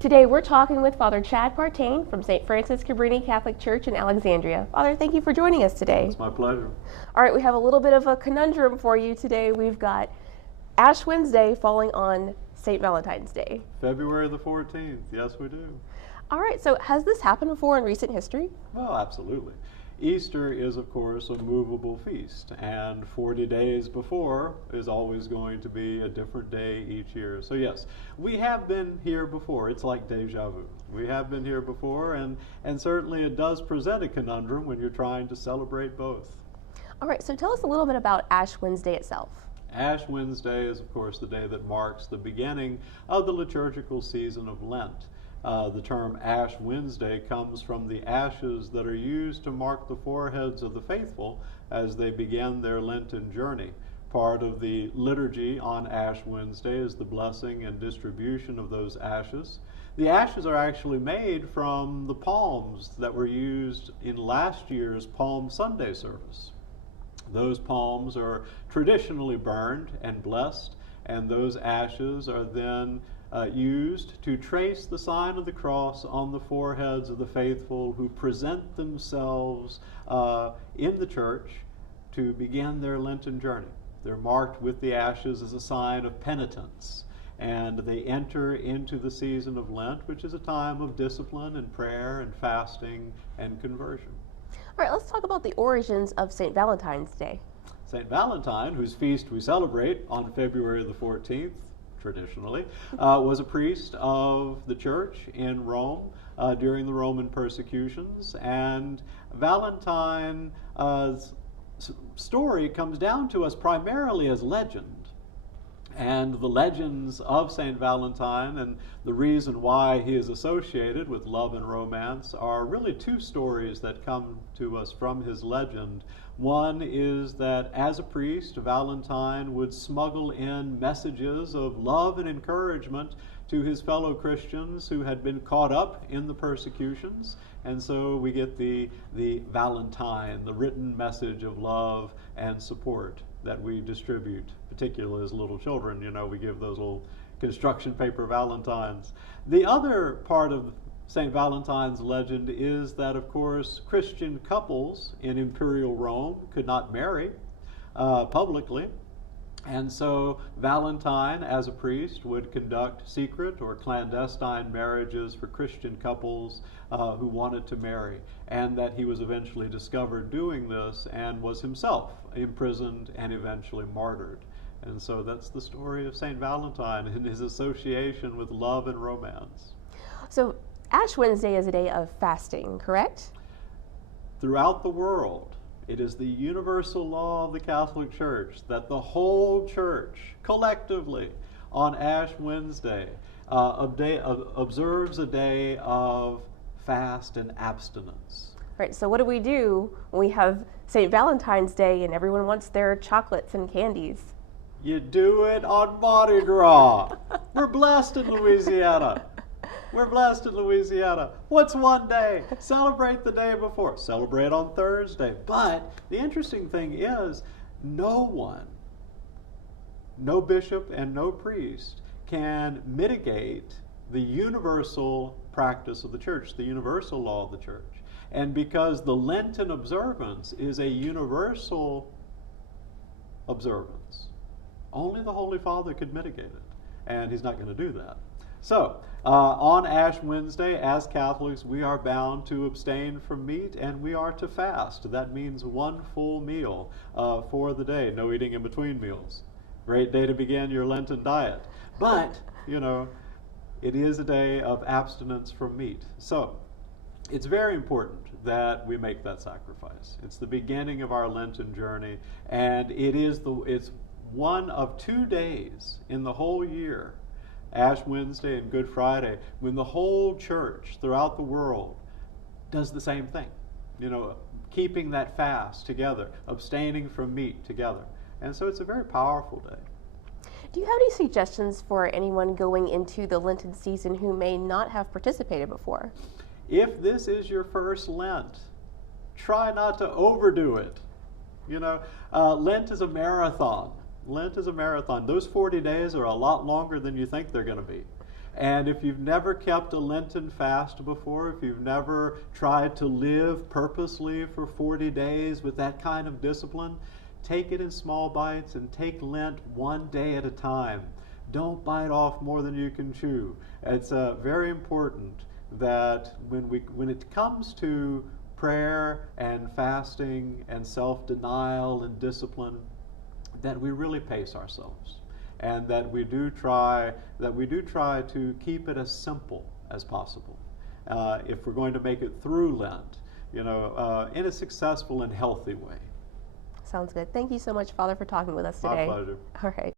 Today we're talking with Father Chad Partain from St. Francis Cabrini Catholic Church in Alexandria. Father, thank you for joining us today. It's my pleasure. All right, we have a little bit of a conundrum for you today. We've got Ash Wednesday falling on St. Valentine's Day. February the 14th, yes we do. All right, so has this happened before in recent history? Well, absolutely. Easter is, of course, a movable feast, and 40 days before is always going to be a different day each year. So yes, we have been here before. It's like deja vu. We have been here before, and certainly it does present a conundrum when you're trying to celebrate both. All right, so tell us a little bit about Ash Wednesday itself. Ash Wednesday is, of course, the day that marks the beginning of the liturgical season of Lent. The term Ash Wednesday comes from the ashes that are used to mark the foreheads of the faithful as they begin their Lenten journey. Part of the liturgy on Ash Wednesday is the blessing and distribution of those ashes. The ashes are actually made from the palms that were used in last year's Palm Sunday service. Those palms are traditionally burned and blessed, and those ashes are then used to trace the sign of the cross on the foreheads of the faithful who present themselves in the church to begin their Lenten journey. They're marked with the ashes as a sign of penitence, and they enter into the season of Lent, which is a time of discipline and prayer and fasting and conversion. All right, let's talk about the origins of St. Valentine's Day. St. Valentine, whose feast we celebrate on February the 14th, traditionally, was a priest of the church in Rome during the Roman persecutions. And Valentine's story comes down to us primarily as legend. And the legends of St. Valentine and the reason why he is associated with love and romance are really two stories that come to us from his legend. One is that as a priest, Valentine would smuggle in messages of love and encouragement to his fellow Christians who had been caught up in the persecutions. And so we get the Valentine, the written message of love and support that we distribute, particularly as little children. You know, we give those little construction paper Valentines. The other part of St. Valentine's legend is that, of course, Christian couples in imperial Rome could not marry publicly. And so Valentine, as a priest, would conduct secret or clandestine marriages for Christian couples who wanted to marry, and that he was eventually discovered doing this and was himself imprisoned and eventually martyred. And so that's the story of St. Valentine and his association with love and romance. So Ash Wednesday is a day of fasting, correct? Throughout the world, it is the universal law of the Catholic Church that the whole church, collectively, on Ash Wednesday, observes a day of fast and abstinence. Right, so what do we do when we have St. Valentine's Day and everyone wants their chocolates and candies? You do it on Mardi Gras. We're blessed in Louisiana. We're blessed in Louisiana. What's one day? Celebrate the day before. Celebrate on Thursday. But the interesting thing is, no one, no bishop and no priest can mitigate the universal practice of the church, the universal law of the church. And because the Lenten observance is a universal observance, only the Holy Father could mitigate it. And he's not going to do that. So, on Ash Wednesday, as Catholics, we are bound to abstain from meat and we are to fast. That means one full meal for the day, no eating in between meals. Great day to begin your Lenten diet. But, you know, it is a day of abstinence from meat. So, it's very important that we make that sacrifice. It's the beginning of our Lenten journey, and it's one of 2 days in the whole year, Ash Wednesday and Good Friday, when the whole church throughout the world does the same thing. You know, keeping that fast together, abstaining from meat together. And so it's a very powerful day. Do you have any suggestions for anyone going into the Lenten season who may not have participated before? If this is your first Lent, try not to overdo it. You know, Lent is a marathon. Lent is a marathon. Those 40 days are a lot longer than you think they're going to be. And if you've never kept a Lenten fast before, if you've never tried to live purposely for 40 days with that kind of discipline, take it in small bites and take Lent one day at a time. Don't bite off more than you can chew. It's very important that when it comes to prayer and fasting and self-denial and discipline, that we really pace ourselves, and that we do try to keep it as simple as possible. If we're going to make it through Lent, in a successful and healthy way. Sounds good. Thank you so much, Father, for talking with us today. My pleasure. All right.